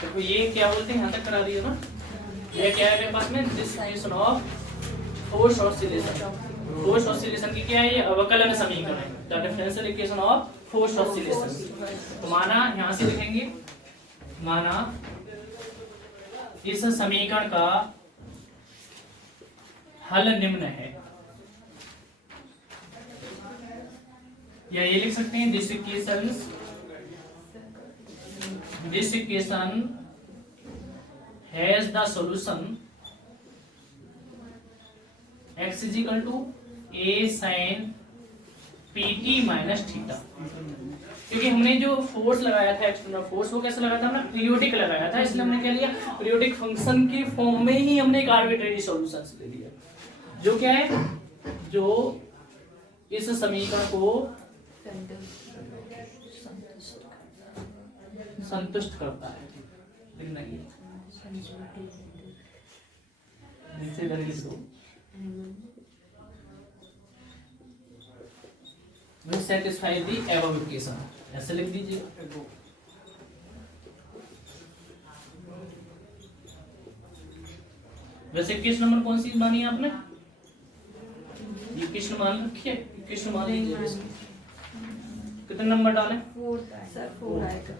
देखो ये क्या बोलते हैं, यहाँ तक करा दिया ना। ये क्या है मेरे पास में, this equation of force oscillation. Force oscillation की क्या है, ये अवकलन समीकरण है, the differential equation of force oscillation. तो माना यहाँ से लिखेंगे, माना इस समीकरण का हल निम्न है, या ये लिख सकते हैं this equation has the solution x is equal to a sin pt minus theta. क्योंकि हमने जो फोर्स लगाया था, एक्सटर्नल फोर्स, वो कैसे लगाया था, हमने पीरियोडिक लगाया था, इसलिए हमने क्या लिया, पीरियोडिक फंक्शन की फॉर्म में ही हमने एक आर्बिट्रेरी सॉल्यूशन ले लिया, जो क्या है, जो इस समीकरण को संतुष्ट करता है। लिखना है नीचे इधर लिख दो, will satisfy the above equation, ऐसे लिख दीजिए। वैसे इक्वेशन नंबर कौन सी मानी है आपने, ये इक्वेशन मान रखी है, इक्वेशन मान लीजिए। कितने नंबर डालें, 4 आएगा।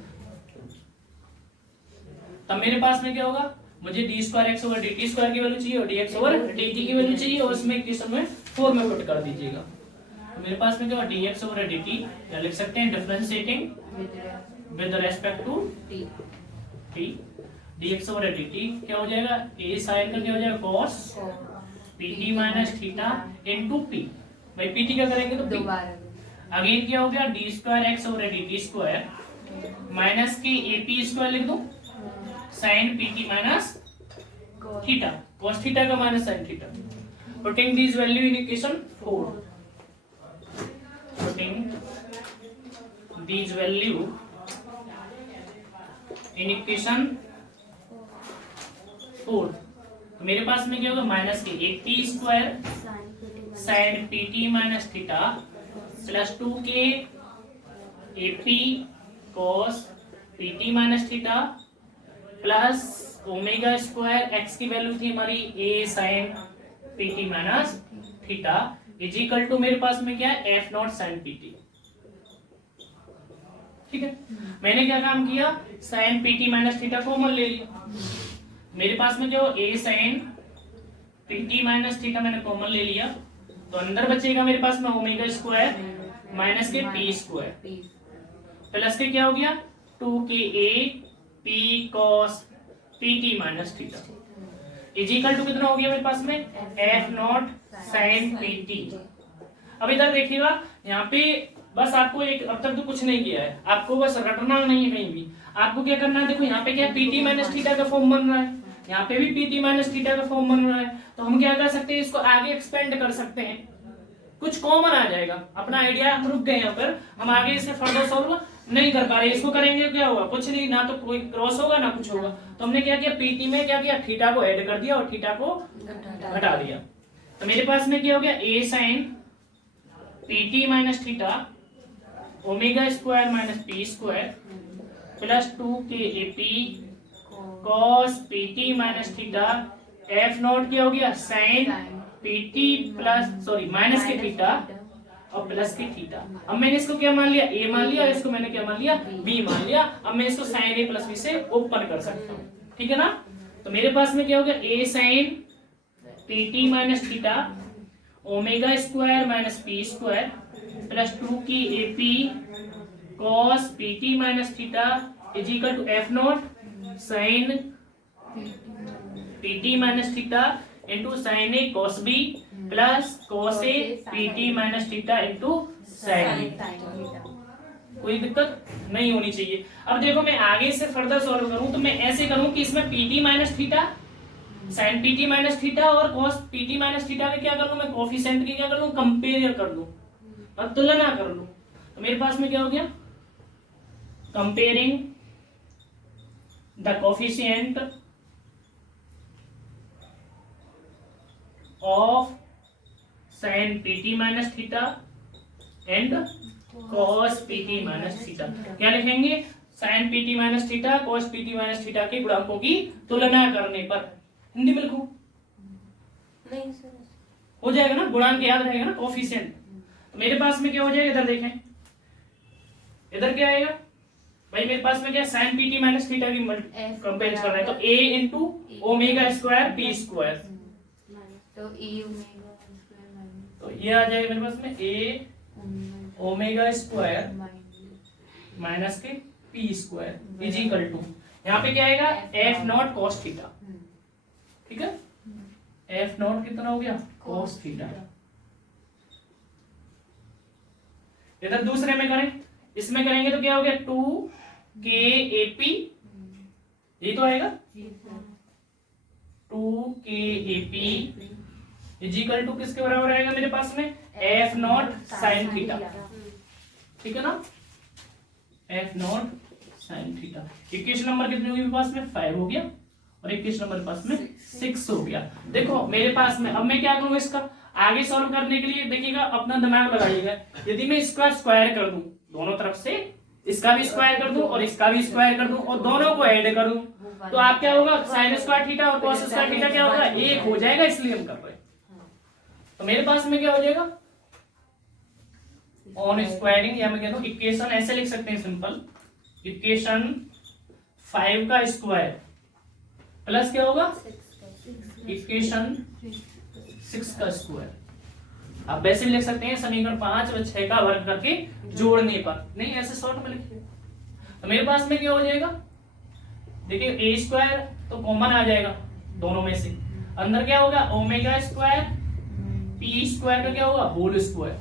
तब मेरे पास में क्या होगा, मुझे D square x over d t square की वैल्यू चाहिए और D x over d T की वैल्यू चाहिए, और उसमें इक्वेशन में 4 में पुट कर दीजिएगा। तो मेरे पास में क्या होगा, d x over d t, या लिख सकते हैं differentiating with respect to t, d x over d t क्या हो जाएगा, ए साइन का क्या हो जाएगा, cos P T minus theta into p. भाई पी टी क्या करेंगे तो अगेन क्या हो गया, d square x over d t square minus के ए पी स्क्वायर लिख दो, sine P T minus theta, cos theta का minus sine theta. Putting this value in equation 4, putting this value in equation 4, तो मेरे पास में क्या होगा, माइनस के A P square sine P T minus theta plus 2 K A P cos P T minus theta plus omega square X की value थी हमारी A sine P T minus theta is equal to मेरे पास में क्या है, F naught sine P T. ठीक है, मैंने क्या काम किया, sine P T minus theta common ले लिया, मेरे पास में जो A sine P T minus theta मैंने कॉमन ले लिया, तो अंदर बचेगा मेरे पास में ओमेगा स्क्वायर माइनस के पी स्क्वायर प्लस के क्या हो गया, 2 K A P cos P T minus theta is equal to कितना हो गया मेरे पास में, F naught sine P T. अब इधर देखिएगा, यहाँ पे बस आपको एक, अब तक तो कुछ नहीं किया है, आपको बस रटना नहीं है कहीं भी, आपको क्या करना है, देखो यहाँ पे क्या पी टी माइनस थीटा का फॉर्म बन रहा है, यहाँ पे भी पी टी माइनस थीटा का फॉर्म बन रहा है, तो हम क्या कर सकते हैं, इसको आगे एक्सपेंड कर सकते हैं, कुछ कॉमन आ जाएगा। अपना आइडिया हम रुक गए यहाँ पर, हम आगे इसे फर्दर सॉल्व नहीं कर पा रहे, इसको करेंगे क्या होगा, कुछ नहीं, ना तो कोई क्रॉस होगा ना कुछ होगा। तो हमने क्या किया, पीटी में क्या किया, थीटा को ऐड कर दिया और थीटा को घटा दिया, तो मेरे पास में क्या हो गया, A sine PT minus theta omega square minus P square plus 2 K A P cos PT minus theta, F naught क्या हो गया, sine PT plus sorry minus K theta और प्लस के थीटा। अब मैंने इसको क्या मान लिया, ए मान लिया, इसको मैंने क्या मान लिया, बी मान लिया। अब मैं इसको साइन ए प्लस बी से ओपन कर सकता हूँ, ठीक है ना। तो मेरे पास में क्या हो गया, A sine P T minus theta omega square minus P square plus 2 K A P cos P T minus theta is equal to F naught sine P T minus theta into sine A cos B plus cos A P T minus theta into sine A. कोई दिक्कत नहीं होनी चाहिए। अब देखो मैं आगे से फर्दर सॉल्व करूं तो मैं ऐसे करूं कि इसमें P T minus theta sine P T minus theta और cos P T minus theta का क्या कर लूं, मैं कोफिशिएंट की क्या कर लूं, कंपेयर कर लूं और तुलना कर लूं। तो मेरे पास में क्या हो गया, comparing the coefficient of sine P T minus theta and cos P T minus theta. क्या लिखेंगे, sine PT minus theta cos PT minus theta के गुणांकों की तुलना करने पर। हिंदी में लिखूं? नहीं सर। हो जाएगा ना, गुणांक याद रहेगा ना, कोफिशिएंट। तो मेरे पास में क्या हो जाएगा, इधर देखें, इधर क्या आएगा भाई, मेरे पास में क्या साइन पीटी माइनस थीटा की कंपेयर कर रहे हैं, तो a into omega square p square, तो e ओमेगा स्क्वायर माइनस, तो ये आ जाएगा मेरे पास में a ओमेगा स्क्वायर माइनस के P square is equal to, यहाँ पे क्या आएगा एफ नॉट कॉस थीटा। ठीक है, एफ नॉट कितना हो गया, कॉस थीटा। इधर दूसरे में करें, इसमें करेंगे तो क्या हो गया 2KAP, ये तो आएगा 2KAP इज इक्वल टू किसके बराबर आएगा मेरे पास में, एफ नॉट साइन थीटा। ठीक है ना, F naught sine theta. Equation number कितने होगी मेरे पास में, 5 हो गया, और इक्वेशन नंबर पास में 6 हो गया। देखो मेरे पास में अब मैं क्या करूंगा, इसका आगे सॉल्व करने के लिए देखिएगा, अपना दिमाग लगाइएगा। यदि मैं इसका स्क्वायर कर दूं, दोनों तरफ से इसका भी स्क्वायर कर दूं और इसका भी स्क्वायर कर दूं और दोनों को ऐड कर दूं, तो आप क्या होगा, साइन स्क्वायर थीटा और कॉस स्क्वायर थीटा क्या होगा, एक हो जाएगा, इसलिए हम कर रहे हैं। तो मेरे पास में क्या हो जाएगा, ऑन स्क्वायरिंग, या मैं कहता हूं इक्वेशन ऐसे लिख सकते हैं सिंपल, इक्वेशन 5 का स्क्वायर प्लस क्या होगा, इक्वेशन 6 का स्क्वायर। आप वैसे भी लिख सकते हैं समीकरण 5 और 6 का वर्ग करके जोड़ने पर, नहीं ऐसे शॉर्ट में लिखिए। तो मेरे पास में क्या हो जाएगा, देखिए ए स्क्वायर तो कॉमन आ जाएगा दोनों में से, अंदर क्या होगा ओमेगा स्क्वायर पी स्क्वायर का क्या होगा होल स्क्वायर।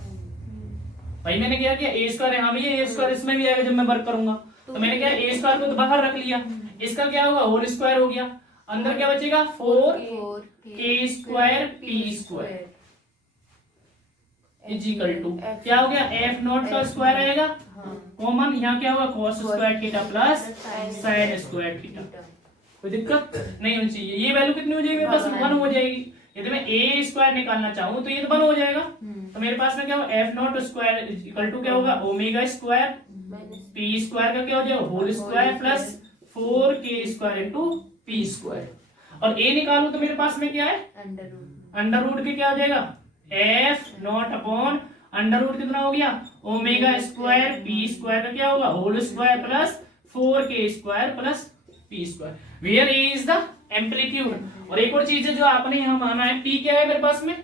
भाई मैंने क्या किया, ए स्क्वायर यहाँ भी है, ए स्क्वायर इसमें भी आएगा जब मैं वर्क करूंगा, तो मैंने क्या ए स्क्वायर को तो बाहर रख लिया, इसका क्या होगा होल स्क्वायर हो गया, अंदर क्या बचेगा 4k square p square is equal to क्या हो गया, एफ नॉट का स्क्वायर आएगा कॉमन, यहाँ क्या होगा cos square theta plus sin square theta. कोई दिक्कत नहीं होनी चाहिए। ये वैल्यू कितनी हो जाएगी, बस 1 हो जाएगी। यदि मैं a स्क्वायर निकालना चाहूँ तो ये तो 1 हो जाएगा, तो मेरे पास में क्या होगा f naught square equal to क्या होगा ओमेगा स्क्वायर पी स्क्वायर का क्या हो जाएगा whole square plus 4k square into p square, और a निकालू तो मेरे पास में क्या है अंडर रूट के क्या हो जाएगा f naught upon under root कितना हो गया ओमेगा स्क्वायर पी स्क्वायर का क्या होगा whole square plus 4k square plus p square, where a is the amplitude. और एक और चीज है जो आपने यहाँ माना है, पी क्या है मेरे पास में,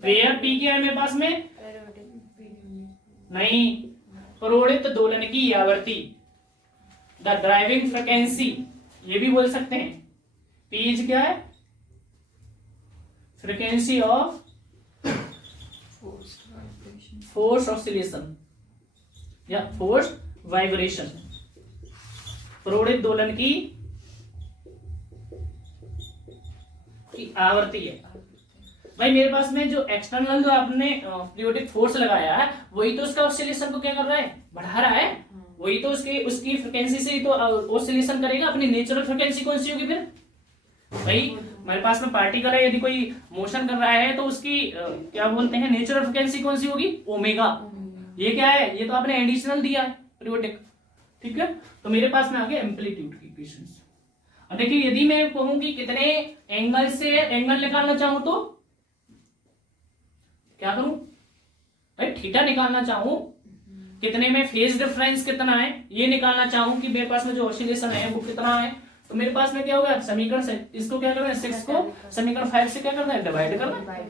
वेयर पी क्या है मेरे पास में, नहीं प्रोड़ित दोलन की आवृत्ति, द ड्राइविंग फ्रीक्वेंसी, ये भी बोल सकते हैं। पीज क्या है, फ्रीक्वेंसी ऑफ फोर्स ऑसिलेशन या फोर्स वाइब्रेशन, प्रोड़ित दोलन की आवृत्ति है। भाई मेरे पास में जो एक्सटर्नल जो आपने पीरियोडिक फोर्स लगाया है वही तो उसका ऑसिलेशन को क्या कर रहा है, बढ़ा रहा है, वही तो उसकी फ्रीक्वेंसी से ही तो ऑसिलेशन करेगा। अपनी नेचुरल फ्रीक्वेंसी कौन सी होगी फिर, भाई हमारे पास में पार्टिकल है, यदि कोई मोशन कर रहा है तो उसकी क्या बोलते हैं नेचुरल फ्रीक्वेंसी कौन सी होगी ओमेगा। ये क्या है, ये तो आपने एडिशनल दिया है पीरियोडिक, ठीक है। तो मेरे पास में आ गया एम्पलीट्यूड की इक्वेशंस। अब देखिए यदि मैं कहूं कि कितने एंगल से एंगल निकालना चाहूं तो क्या करूं, भाई थीटा निकालना चाहूं, कितने में फेज डिफरेंस कितना है ये निकालना चाहूं कि मेरे पास में जो ऑसिलेशन है वो कितना है, तो मेरे पास में क्या होगा समीकरण से इसको क्या करना है 6 को समीकरण 5 से क्या करना है डिवाइड करना है।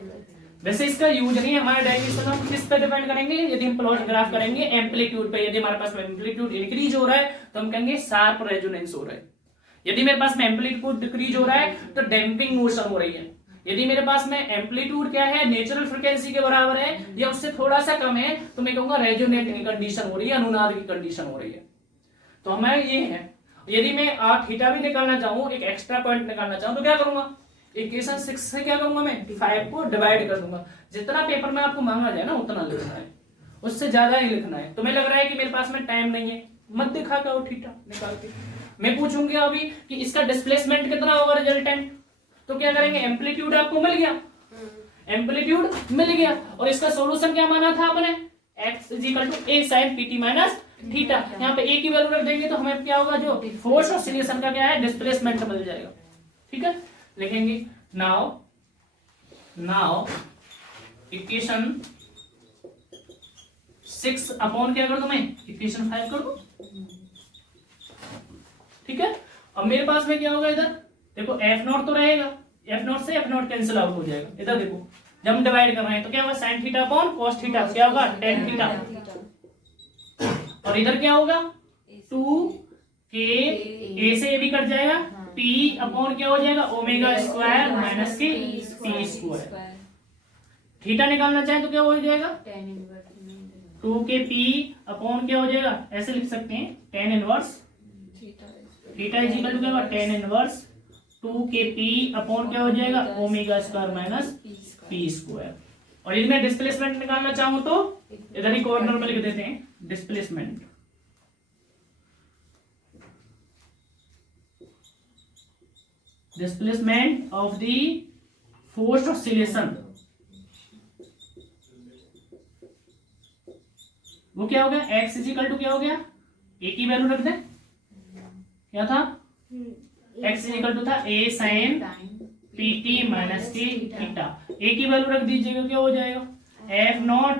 वैसे इसका यूज नहीं है हमारे डेरिवेशन, हम किस पे डिपेंड करेंगे, यदि हम प्लॉट ग्राफ करेंगे एम्पलीट्यूड पे। यदि हमारे पास में एम्पलीट्यूड इंक्रीज हो रहा है तो हम कहेंगे शार्प रेजोनेंस हो रहा है, यदि मेरे पास में एम्पलीट्यूड डिक्रीज हो रहा है तो डैम्पिंग मोशन हो रही है, यदि मेरे पास में एम्पलीट्यूड क्या है नेचुरल फ्रीक्वेंसी के बराबर है या उससे थोड़ा सा कम है तो मैं कहूंगा रेजोनेट की कंडीशन हो रही है, अनुनाद की कंडीशन हो रही है। तो हमारे ये है, यदि मैं थीटा भी निकालना चाहूं, एक एक्स्ट्रा पॉइंट निकालना चाहूं तो क्या करूंगा, इक्वेशन 6 से क्या करूंगा मैं 5 को डिवाइड कर दूंगा। जितना पेपर में आपको मांगा जाए ना उतना लिखना है, उससे ज्यादा ही लिखना है। तुम्हें लग रहा है कि मेरे पास में टाइम नहीं है, मत दिखा करो थीटा निकाल के। मैं पूछूंगी अभी कि इसका डिस्प्लेसमेंट कितना होगा रिजल्टेंट, तो क्या करेंगे एम्पलीट्यूड आपको मिल गया, एम्पलीट्यूड मिल गया, और इसका सॉल्यूशन क्या माना था आपने x is equal to a sin pt minus theta, यहाँ पे ए की वैल्यू रख देंगे तो हमें क्या होगा, जो फोर्स ऑसिलेशन का क्या है, डिस्प्लेसमेंट मिल जाएगा। ठीक है, लिखेंगे नाउ इक्वेशन 6 अपॉन क्या कर दूं मैं, इक्वेशन 5 कर दूं। ठीक है, अब मेरे पास में क्या होगा, इधर देखो एफ नॉट तो रहेगा, एफ नॉट से एफ नॉट कैंसिल आउट हो जाएगा। इधर देखो जब हम डिवाइड कर रहे हैं तो क्या होगा, sine theta upon cos theta, क्या होगा टेन थीटा, और इधर क्या होगा 2 के ए से ए भी कट जाएगा, पी अपॉन क्या हो जाएगा, ओमेगा स्क्वायर माइनस के पी स्क्वायर। थीटा निकालना चाहे तो क्या हो जाएगा, 2 के पी अपॉन क्या हो जाएगा, ऐसे लिख सकते हैं tan inverse theta is equal to क्या होगा, टेन इनवर्स 2 के पी अपॉन क्या हो जाएगा, omega square minus P square. और यदि मैं डिस्प्लेसमेंट निकालना चाहूं तो इधर ही कॉर्नर में लिख देते हैं displacement. Displacement of the force oscillation, वो क्या हो गया, x इज इक्वल टू क्या हो गया, a की वैल्यू रख दें, क्या था x इज इक्वल टू था a sin pt minus K theta, a की वैल्यू रख दीजिएगा, क्या हो जाएगा f not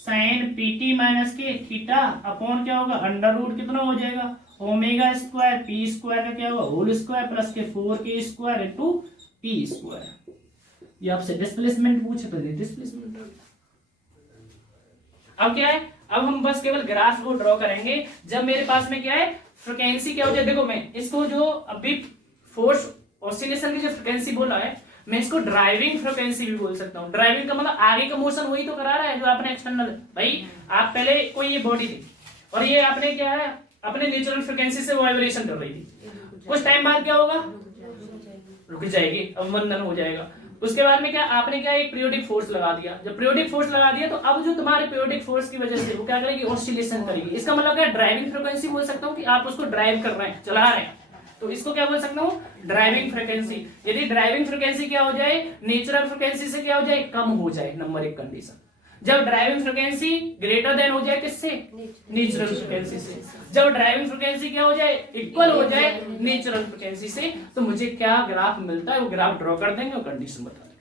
sin pt minus K theta upon क्या होगा, अंडर रूट कितना हो जाएगा, ओमेगा स्क्वायर पी स्क्वायर का क्या होगा, होल स्क्वायर प्लस के 4k square into P square. ये आपसे डिस्प्लेसमेंट पूछे तो डिस्प्लेसमेंट। अब क्या है, अब हम बस केवल ग्राफ को ड्रॉ करेंगे जब मेरे पास में क्या है, फ्रीक्वेंसी क्या हो जाए। देखो मैं इसको जो अभी फोर्स ऑसिलेशन की जो फ्रीक्वेंसी बोला है, मैं इसको ड्राइविंग फ्रीक्वेंसी भी बोल सकता हूँ। ड्राइविंग का मतलब आगे का मोशन वही तो करा रहा है जो आपने एक्सटर्नल, भाई आप पहले कोई ये बॉडी थी और ये आपने क्या है, अपने नेचुरल फ्रीक्वेंसी से वाइब्रेशन कर रही थी, कुछ टाइम बाद क्या होगा, रुक जाएगी, अवमंदन हो जाएगा। उसके बाद में क्या, आपने क्या एक पीरियोडिक फोर्स लगा दिया, जब पीरियोडिक फोर्स लगा दिया तो अब जो तुम्हारे पीरियोडिक फोर्स की वजह से वो क्या करेगी, ऑसिलेशन करेगी। इसका मतलब क्या, ड्राइविंग फ्रीक्वेंसी बोल सकता हूँ कि आप उसको ड्राइव कर रहे हैं, चला रहे हैं, तो इसको क्या बोल सकता हूँ, ड्राइविंग फ्रीक्वेंसी। यदि ड्राइविंग फ्रीक्वेंसी क्या हो जाए, नेचुरल फ्रीक्वेंसी से क्या हो जाए, कम हो जाए, नंबर एक कंडीशन। जब ड्राइविंग फ्रीक्वेंसी ग्रेटर देन हो जाए किससे, नेचुरल फ्रीक्वेंसी से। जब ड्राइविंग फ्रीक्वेंसी क्या हो जाए, इक्वल हो जाए नेचुरल फ्रीक्वेंसी से, तो मुझे क्या ग्राफ मिलता है, वो ग्राफ ड्रॉ कर देंगे और कंडीशन बता देंगे।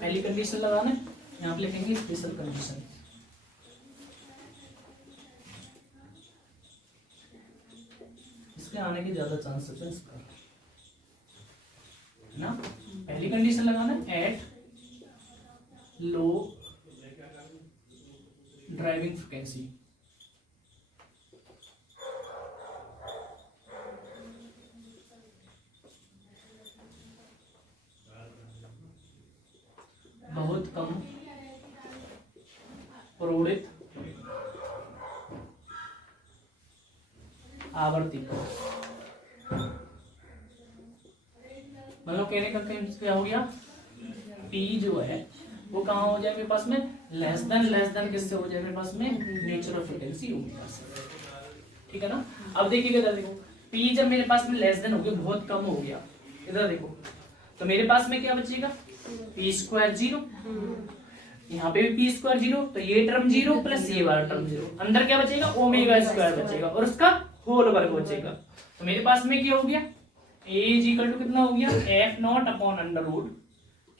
पहली कंडीशन लगाना है, यहाँ पे लिखेंगे स्पेशल कंडीशन। इसके आने के ज्यादा चांसेस है इसका, है ना। पहली कंडीशन लगाना है, एट लो ड्राइविंग फ्रीक्वेंसी, बहुत कम प्रेरित आवर्ती, मतलब कहने का क्या हो गया, P जो है वो कहाँ हो जाए मेरे पास में, लेस देन किससे हो जाए मेरे पास में, नेचुरल फ्रीक्वेंसी ओमेगा से। ठीक है ना। अब देखिएगा इधर देखो, P जब मेरे पास में लेस देन हो गया, बहुत कम हो गया, इधर देखो तो मेरे पास में क्या बचेगा, पी स्क्वायर 0, यहाँ पे भी पी स्क्वायर 0, तो ये टर्म 0 प्लस ये वाला टर्म 0, अंदर क्या बचेगा, ओमेगा स्क्वायर बचेगा और उसका होल वर्ग बचेगा। तो मेरे पास में क्या हो गया, ए इज इक्वल टू कितना हो गया, f naught upon under root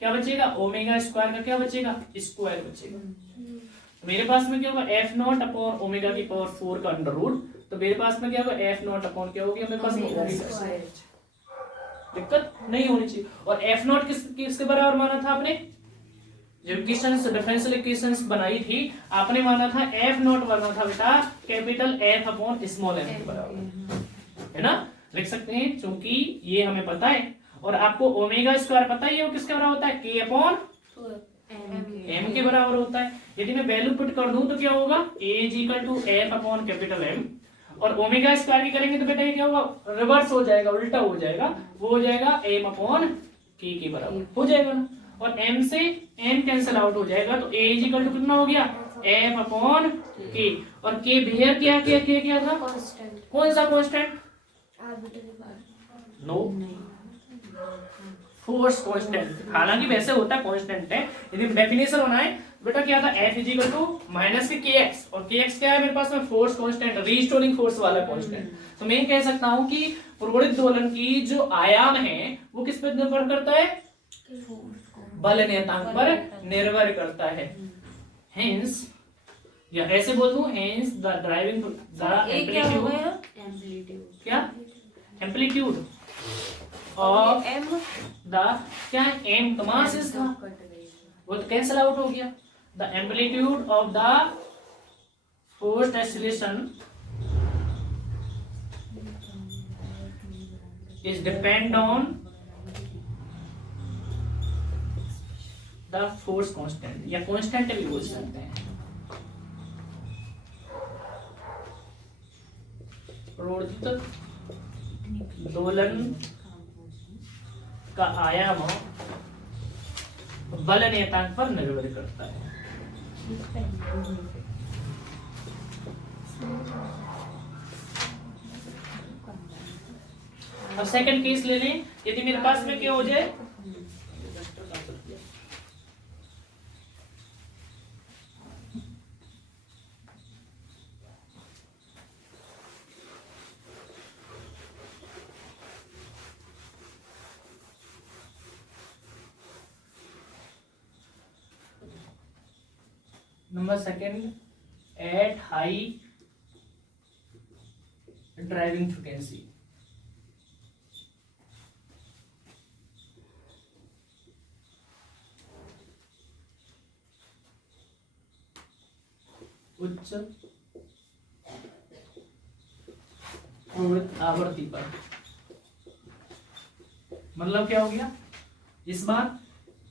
क्या बचेगा, ओमेगा स्क्वायर का क्या बचेगा, स्क्वायर बचेगा। तो मेरे पास में क्या होगा, एफ नॉट अपॉन ओमेगा की पावर 4 का अंडर रूट, तो मेरे पास में क्या होगा, एफ नॉट अपॉन क्या हो गया मेरे पास में ओमेगा, दिक्कत नहीं होनी चाहिए। और एफ नॉट किसके बराबर माना था आपने, जो इक्वेशंस डिफरेंशियल इक्वेशंस बनाई थी आपने माना था एफ नॉट माना था बेटा capital F upon small F के बराबर, है ना, लिख सकते हैं क्योंकि ये हमें पता है और आपको ओमेगा स्क्वायर पता ही है वो किसके बराबर होता है, के अपॉन एम के बराबर होता है। यदि मैं वैल्यू पुट कर दूं तो क्या होगा, A is equal to F upon capital M, और ओमेगा स्क्वायर की करेंगे तो बेटा ये क्या होगा, रिवर्स हो जाएगा, उल्टा हो जाएगा, वो हो जाएगा एम अपॉन के बराबर हो जाएगा ना, और m से m कैंसिल आउट हो जाएगा, तो a इज इक्वल टू कितना हो गया, f अपॉन k, और k बिहेव क्या था, कौन सा कांस्टेंट, नो फोर्स कांस्टेंट, हालांकि वैसे होता है कांस्टेंट है, यदि डेफिनेशन होना है बेटा क्या था, F इजिकल टू माइनस के kx, और kx क्या है मेरे पास में, फोर्स कांस्टेंट, रीस्टोरिंग फोर्स वाला कांस्टेंट। तो मैं कह सकता हूं कि प्रवणित दोलन की जो आयाम है वो किस पर निर्भर करता है, बल नियतांक पर निर्भर करता है। हेंस, या ऐसे बोल दूं, hence the driving the amplitude, क्या एम्पलीट्यूड ऑफ द, क्या है, एम का मास इज था, वो तो कैंसल आउट हो गया। The amplitude of the forced acceleration is depend on the force constant, या कांस्टेंट भी बोल सकते हैं। प्रवर्धित दोलन का आयाम बल नियतांक पर निर्भर करता है। अब सेकंड केस ले लें, यदि मेरे पास में क्या हो जाए, number second, at high driving frequency, उच्च प्रवृत्त आवृत्ति पर, मतलब क्या हो गया इस बार,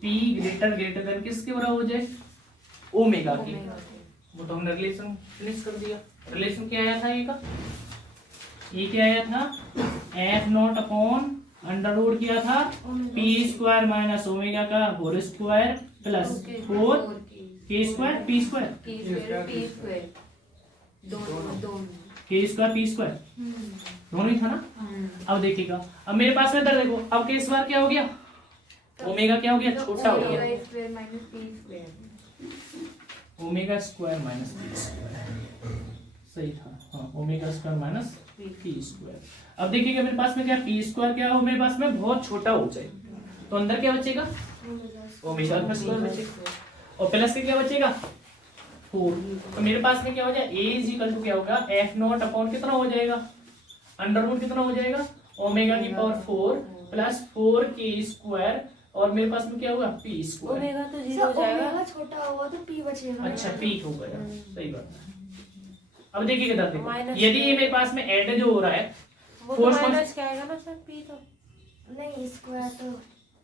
P ग्रेटर देन किसके बराबर हो जाए, ओमेगा की। वो तो हमने रिलेशन फिनिश कर दिया। रिलेशन क्या आया था ये का, ये क्या आया था, f naught upon under root किया था पी स्क्वायर माइनस ओमेगा का whole square plus 4 k square p square, k square p square, दोनों ही था ना। अब देखिएगा, अब मेरे पास में इधर देखो, अब के स्क्वायर क्या हो गया, ओमेगा क्या हो गया, छोटा हो गया, omega square minus P square, सही था, हाँ, omega square minus P square. अब देखिएगा मेरे पास में क्या, पी स्क्वायर क्या हो मेरे पास में, बहुत छोटा हो जाए, तो अंदर क्या बचेगा, ओमेगा का स्क्वायर बचेगा, और प्लस के क्या बचेगा 4। तो मेरे पास में क्या हो जाए, ए इज इक्वल टू क्या होगा, एफ नॉट अपॉन कितना हो जाएगा, अंडर रूट कितना हो जाएगा, ओमेगा की पावर 4 प्लस 4 के स्क्वायर, और मेरे पास में क्या होगा, पी स्क्वायर। ओमेगा तो 0 हो जाएगा, ओमेगा छोटा होगा तो पी बचेगा। अच्छा, पी होगा, सही बात है। अब देखिए किधर देखो, यदि ये मेरे पास में ऐड जो हो रहा है, वो तो माइनस क्या आएगा ना सर, पी तो नहीं, स्क्वायर तो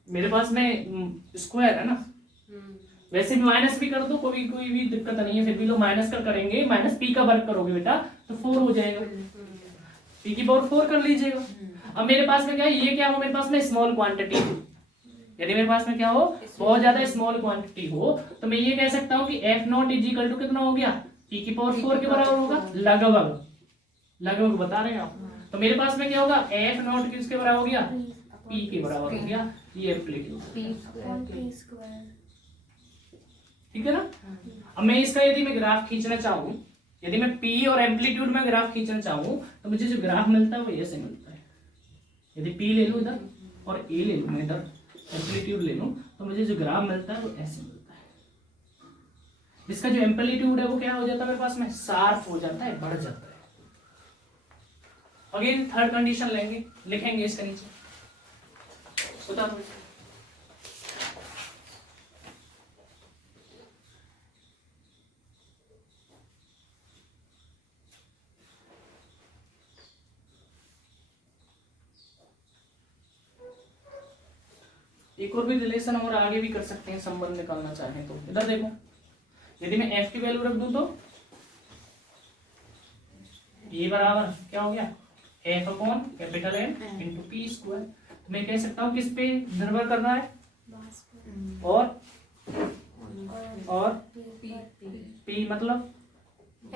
मेरे पास में स्क्वायर है ना, वैसे भी माइनस भी कर दो, कोई भी दिक्कत नहीं है, फिर भी लोग माइनस का करेंगे, माइनस पी का वर्ग करोगे बेटा तो 4 हो जाएगा, पी की पावर 4 कर लीजिएगा। अब मेरे पास में क्या है, ये क्या हो मेरे पास में स्मॉल क्वांटिटी, यदि मेरे पास में क्या हो, बहुत ज्यादा स्मॉल क्वांटिटी हो, तो मैं ये कह सकता हूँ कि f naught is equal to कितना हो गया, पी की पावर 4 के बराबर होगा, लगभग बता रहे हैं आप। तो मेरे पास में क्या होगा, एफ नॉट किसके बराबर हो गया, पी के बराबर हो गया, ये एम्पलीट्यूड, ठीक है ना। अब मैं इसका यदि मैं ग्राफ खींचना चाहूँ, यदि मैं पी और एम्पलीट्यूड में ग्राफ खींचना चाहूँ, तो मुझे जो ग्राफ मिलता है वो ऐसे मिलता है। यदि पी ले लूँ इधर और ए ले लूँ, मैं इधर एम्पलीट्यूड ले लूँ, तो मुझे जो ग्राफ मिलता है वो ऐसे मिलता है। इसका जो एम्पलीट्यूड है वो क्या हो जाता है मेरे पास में, शार्प हो जाता है, बढ़ जाता है। अगेन थर्ड कंडीशन लेंगे, लिखेंगे इसके नीचे, बता दो। एक और भी रिलेशन और आगे भी कर सकते हैं, संबंध निकालना चाहें तो। इधर देखो, यदि मैं f की वैल्यू रख दूं तो ये बराबर क्या हो गया, f upon capital M into p square. तो मैं कह सकता हूँ किस पे निर्भर कर रहा है, और p मतलब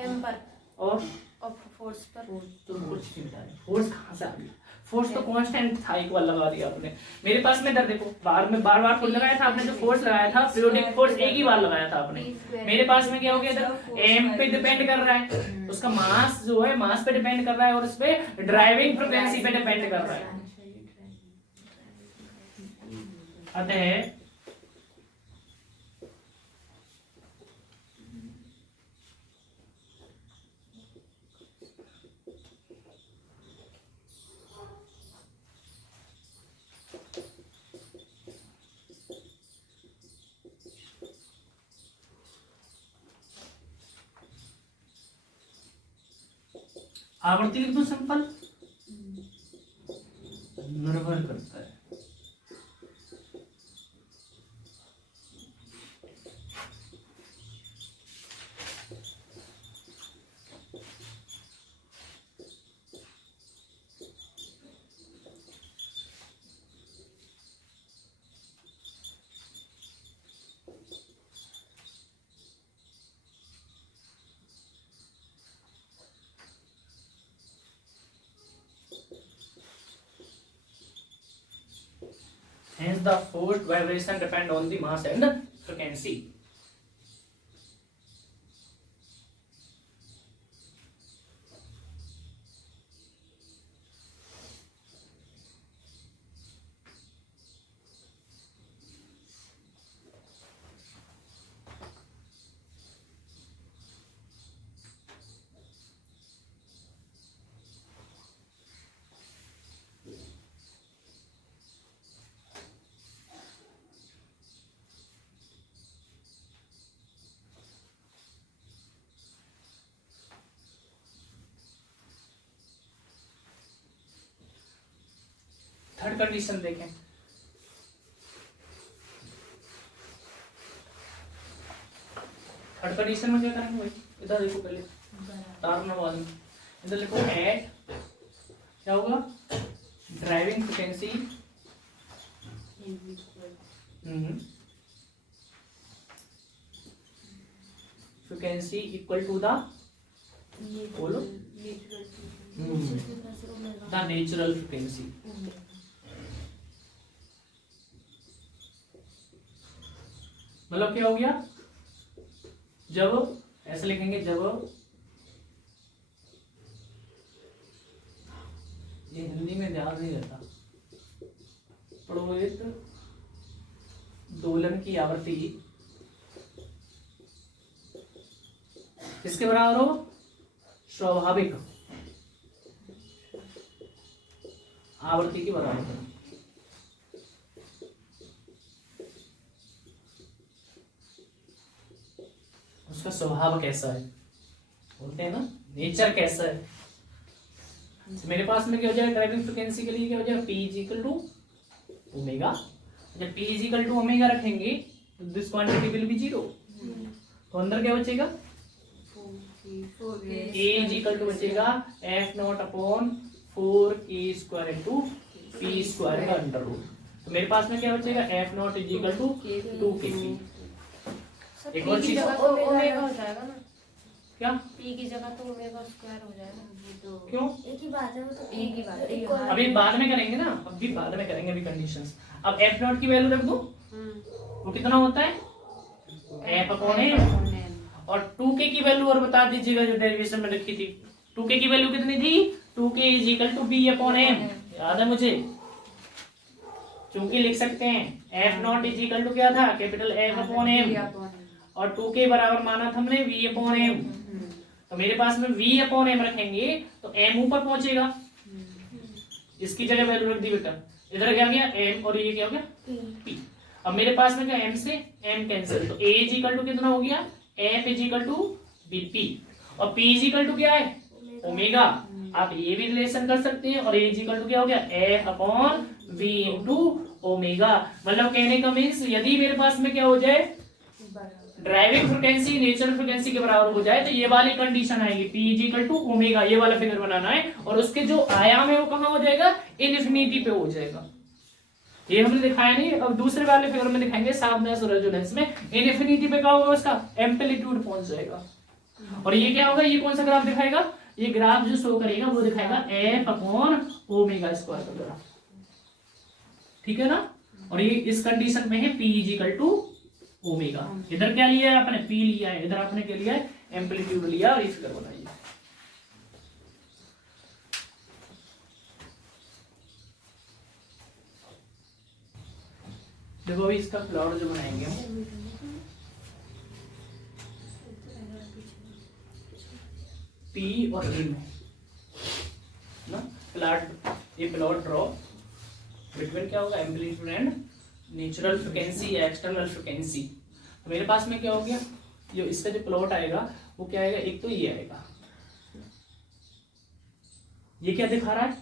m पर और फोर्स पर। तो फोर्स कहाँ से आ गया, फोर्स तो कांस्टेंट था, इक्वल लगा दिया आपने। मेरे पास में इधर देखो, बार बार फोर्स लगाया था आपने, जो फोर्स लगाया था पीरियोडिक फोर्स एक ही बार लगाया था आपने। मेरे पास में क्या हो गया, इधर एम पे डिपेंड कर रहा है, उसका मास जो है मास पे डिपेंड कर रहा है और उस पे ड्राइविंग फ्रीक्वेंसी पे डिपेंड कर रहा है। अतः आवर्ती लिख दो सिंपल, निर्भर करता है। Hence the forced vibration depend on the mass and frequency. Third condition देखें, थर्ड कंडीशन में क्या करेंगे भाई, इधर देखो पहले तारना बाद में, इधर लिखो एट क्या होगा, driving frequency frequency equal to the, बोलो, द नेचुरल फ्रीक्वेंसी। मतलब क्या हो गया, जब ऐसे लिखेंगे, जब ये हिंदी में ध्यान नहीं रहता, प्रेरित दोलन की आवृत्ति किसके बराबर हो, स्वाभाविक आवृत्ति के बराबर है। उसका स्वभाव कैसा है, बोलते हैं ना, नेचर कैसा है। मेरे पास में क्या हो जाएगा, ड्राइविंग फ्रीक्वेंसी के लिए क्या हो जाएगा, P is equal to omega. जब P is equal to omega रखेंगे तो this quantity will be zero, तो अंदर क्या बचेगा, A इज इक्वल टू बचेगा F naught upon 4k square into P square का अंडर रूट। तो मेरे पास में क्या बचेगा, F naught is equal to 2kp। एक और चीज ओमेगा हो जाएगा ना, क्या, पी की जगह तो ओमेगा स्क्वायर हो जाएगा। क्यों, एक ही बात है, वो तो एक ही बात है। अभी बाद में करेंगे ना, अभी बाद में करेंगे अभी कंडीशंस। अब F नॉट की वैल्यू रख दो, वो कितना होता है, F अपॉन M, और 2k की वैल्यू और बता दीजिएगा जो डेरिवेशन में रखी थी। 2k की वैल्यू कितनी थी, 2k is equal to B upon M, याद है मुझे, चूंकि लिख सकते हैं F naught is equal to क्या था, कैपिटल F अपॉन M, और 2k बराबर माना था हमने V अपॉन M। तो मेरे पास में V अपॉन M रखेंगे तो M ऊपर पहुंचेगा, इसकी जगह वैल्यू रख दी बेटा, इधर क्या गया M और ये क्या हो गया P। अब मेरे पास में क्या, M से M कैंसिल, तो A इज इक्वल टू कितना हो गया, F is equal to BP, और P इज इक्वल टू क्या है, ओमेगा। आप ये भी रिलेशन कर सकते हैं, और A इज इक्वल टू क्या हो गया, F upon V into omega. मतलब कहने का मीन्स यदि मेरे पास में क्या हो जाए, ड्राइविंग फ्रीक्वेंसी नेचुरल फ्रीक्वेंसी के बराबर हो जाए तो ये वाली कंडीशन आएगी, P is equal to omega, ये वाला फिगर बनाना है, और उसके जो आयाम है वो कहाँ हो जाएगा, इनफिनिटी पे हो जाएगा। ये हमने दिखाया नहीं, अब दूसरे वाले फिगर में दिखाएंगे, सावनेस और रेजोनेंस में इनफिनिटी पे क्या होगा, उसका एम्पलीट्यूड पहुंच जाएगा। और ये क्या होगा, ये कौन सा ग्राफ दिखाएगा, ये ग्राफ जो शो करेगा वो दिखाएगा एफ अपॉन ओमेगा स्क्वायर का ग्राफ, ठीक है ना। और ये इस कंडीशन में है P is equal to omega. इधर क्या लिया है आपने, पी लिया है, इधर आपने क्या लिया है, एम्पलीट्यूड लिया, और ये फिगर बनाइए। देखो अभी इसका प्लॉट जो बनाएंगे हम, पी और इन ना प्लॉट, ये प्लॉट ड्रॉ बिटवीन क्या होगा, एम्पलीट्यूड एंड नेचुरल फ्रिक्वेंसी या एक्सटर्नल फ्रिक्वेंसी। तो मेरे पास में क्या हो गया, जो इसका जो प्लॉट आएगा वो क्या आएगा, एक तो ये आएगा, ये क्या दिखा रहा है,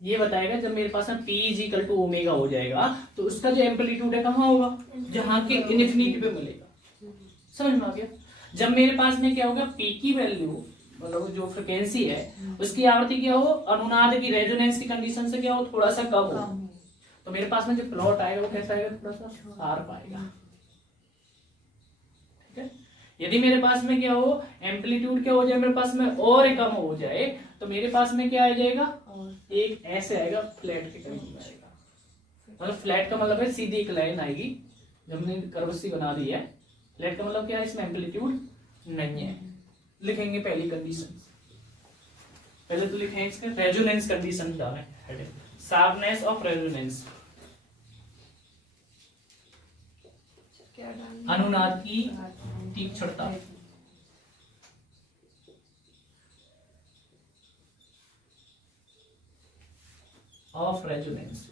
ये बताएगा जब मेरे पास में P is equal to omega हो जाएगा तो उसका जो एम्पलीट्यूड है कहाँ होगा, जहां के इनफिनिटी पे मिलेगा। समझ में आ गया। जब मेरे पास में क्या होगा, P की वैल्यू मतलब जो फ्रिक्वेंसी है उसकी आवृत्ति क्या हो, अनुनाद की रेजोनेंस की कंडीशन से क्या हो, थोड़ा सा कम हो, तो मेरे पास में जो प्लॉट आएगा वो कैसा आएगा, थोड़ा सा शार्प आएगा, ठीक है। यदि मेरे पास में क्या हो, एम्पलीट्यूड क्या हो जाए मेरे पास में और कम हो जाए, तो मेरे पास में क्या आ जाएगा, एक ऐसे आएगा, फ्लैट के करीब में आएगा। मतलब फ्लैट का मतलब है सीधी एक लाइन आएगी, जब हमने कर्व सी बना दी है। फ्लैट का मतलब क्या है, इसमें एम्पलीट्यूड नहीं है। लिखेंगे पहली कंडीशन, पहले तो लिखेंगे इसका रेजोनेंस कंडीशन डालें, शार्पनेस ऑफ रेजोनेंस, अनुनाद की तीक्ष्णता, ऑफ रेजोनेंस।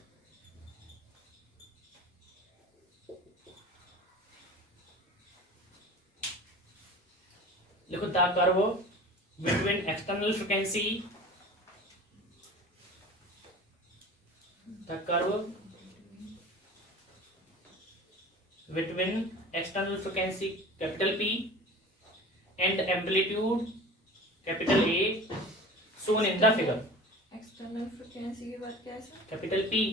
लिखो the curve between external frequency, the curve between external frequency capital P and amplitude capital A shown in the figure। External frequency के बाद कैसा, कैपिटल P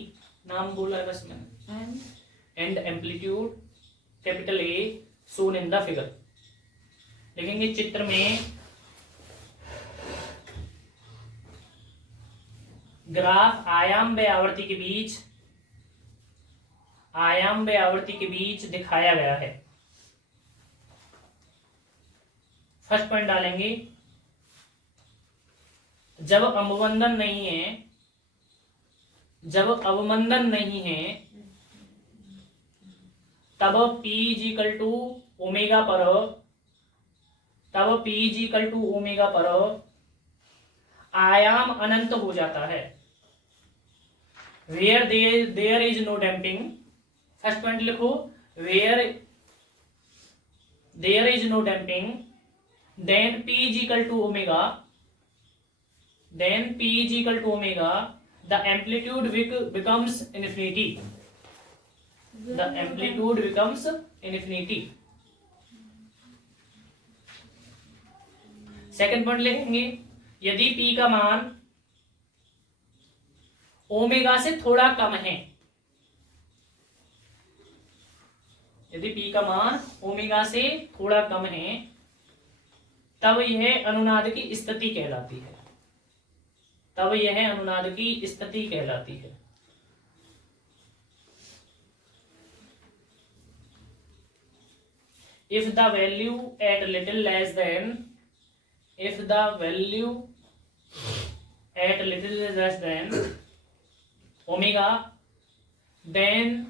नाम बोला है बस मैंने, and amplitude capital A shown in the figure। देखेंगे चित्र में ग्राफ आयाम व आवृत्ति के बीच, आयाम व आवृत्ति के बीच दिखाया गया है। फर्स्ट पॉइंट डालेंगे, जब अवमंदन नहीं है, जब अवमंदन नहीं है तब P is equal to omega पर, तब P is equal to omega पर आयाम अनंत हो जाता है। Where there is no damping, first point लिखो, where there is no damping then P is equal to omega, then P is equal to omega, the amplitude becomes infinity, the amplitude becomes infinity। Second point लिखेंगे, यदि P का मान omega से थोड़ा कम है, यदि P का मान ओमेगा से थोड़ा कम है तब यह अनुनाद की स्थिति कहलाती है, तब यह अनुनाद की स्थिति कहलाती है। If the value at little less than, if the value at little less than omega, then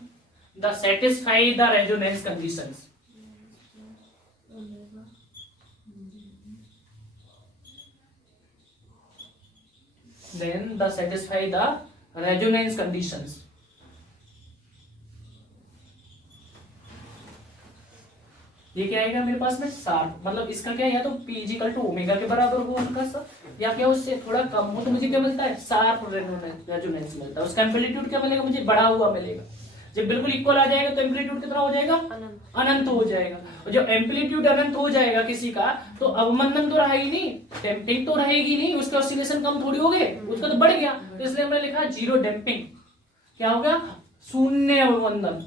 the satisfy the resonance conditions। Then the satisfy the resonance conditions। ये क्या आएगा मेरे पास में, शार्प, मतलब इसका क्या है, या तो P इक्वल टू ओमेगा के बराबर हो हल्का सा, या क्या उससे थोड़ा कम हो, तो मुझे क्या मिलता है, शार्प रेजोनेंस मिलता है। उसका एम्पलीट्यूड क्या मिलेगा, मुझे बढ़ा हुआ मिलेगा। जब बिल्कुल इक्वल आ जाएगा तो एम्पलीट्यूड कितना हो जाएगा, अनंत हो जाएगा। और जब एम्पलीट्यूड अनंत हो जाएगा किसी का, तो अवमंदन तो रहेगी नहीं, डैम्पिंग तो रहेगी नहीं, उसके ऑसिलेशन कम थोड़ी हो गए, उसका तो बढ़ गया। तो इसलिए हमने लिखा जीरो डैम्पिंग। क्या हो गया, शून्य अवमंदन।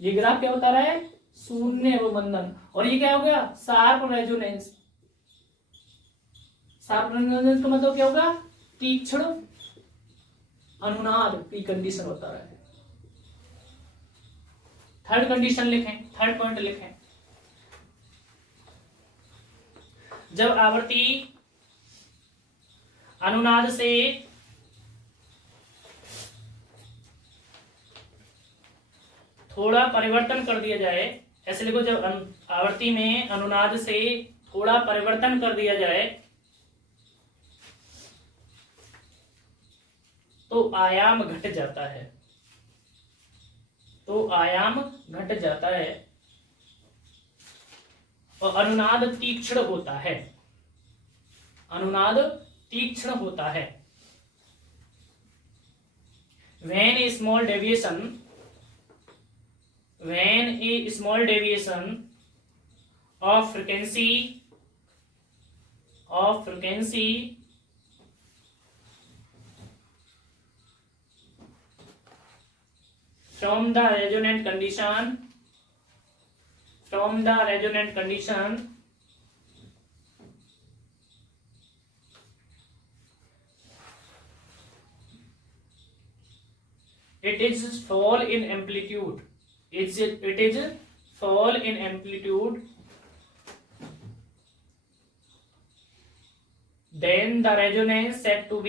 ये ग्राफ क्या बता रहा है, शून्य अवमंदन। और ये क्या हो गया, शार्प रेजोनेंस। शार्प रेजोनेंस का मतलब क्या होगा? तीक्ष्ण अनुनाद की कंडीशन होता है। थर्ड कंडीशन लिखें, थर्ड पॉइंट लिखें। जब आवर्ती अनुनाद से थोड़ा परिवर्तन कर दिया जाए, ऐसे लिखो, जब आवर्ती में अनुनाद से थोड़ा परिवर्तन कर दिया जाए तो आयाम घट जाता है, तो आयाम घट जाता है और अनुनाद तीक्ष्ण होता है, अनुनाद तीक्ष्ण होता है। When a small deviation of frequency from the resonant condition it is fall in amplitude. It is fall in amplitude. Then the resonance said to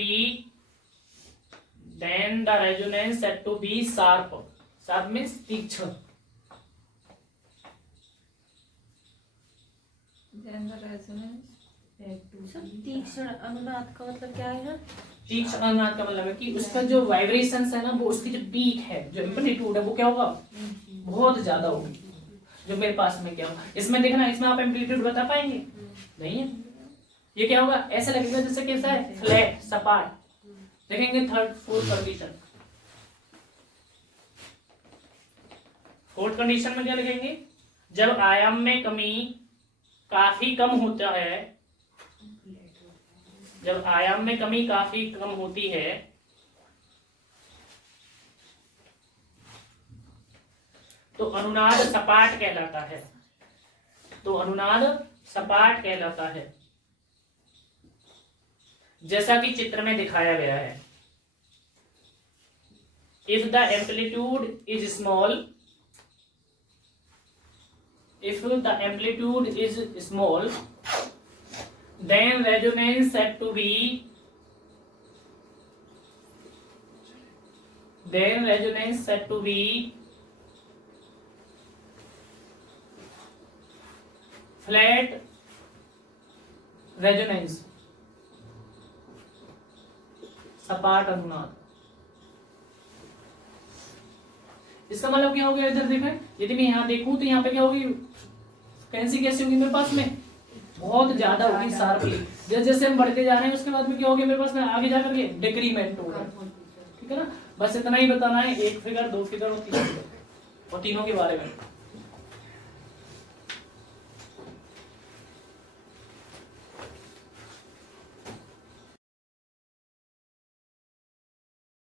be sharp. Sharp means तीक्ष्ण. तीक्ष्ण अनुनाद का मतलब क्या है? तीक्ष्ण अनुनाद का मतलब है कि उसका जो वाइब्रेशंस है ना, वो उसकी जो पीक है, जो एम्पलीट्यूड है, वो क्या होगा? बहुत ज्यादा होगी। जो मेरे पास में क्या होगा, इसमें देखना, इसमें आप एम्पलीट्यूड बता पाएंगे? नहीं है। ये क्या होगा? ऐसा लगेगा जैसे कैसा है? फ्लैट, सपाट। देखेंगे third fourth condition. Fourth condition में क्या लिखेंगे? जब आयाम में कमी काफी कम होता है, जब आयाम में कमी काफी कम होती है तो अनुनाद सपाट कहलाता है, तो अनुनाद सपाट कहलाता है, जैसा कि चित्र में दिखाया गया है। If the amplitude is small, then resonance said to be flat resonance, सपाट अनुनाद। इसका मतलब क्या हो गया? इधर देखें, यदि मैं यहाँ देखूं तो यहाँ पे क्या होगी? फ्रीक्वेंसी कैसी होगी मेरे पास में? बहुत ज्यादा होगी, शार्पली। जैसे जैसे हम बढ़ते जा रहे हैं उसके बाद में क्या होगी मेरे पास में? आगे जाकर के डिक्रीमेंट होगा। ठीक है ना? बस इतना ही बताना है, एक फिगर, दो फिगर और तीन फिगर, और तीनों के बारे में।